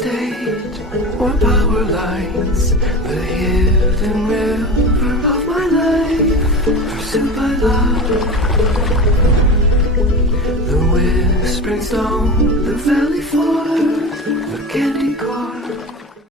state or power lines, the hidden river of my life, pursued by love. The whispering stone, the valley floor, the candy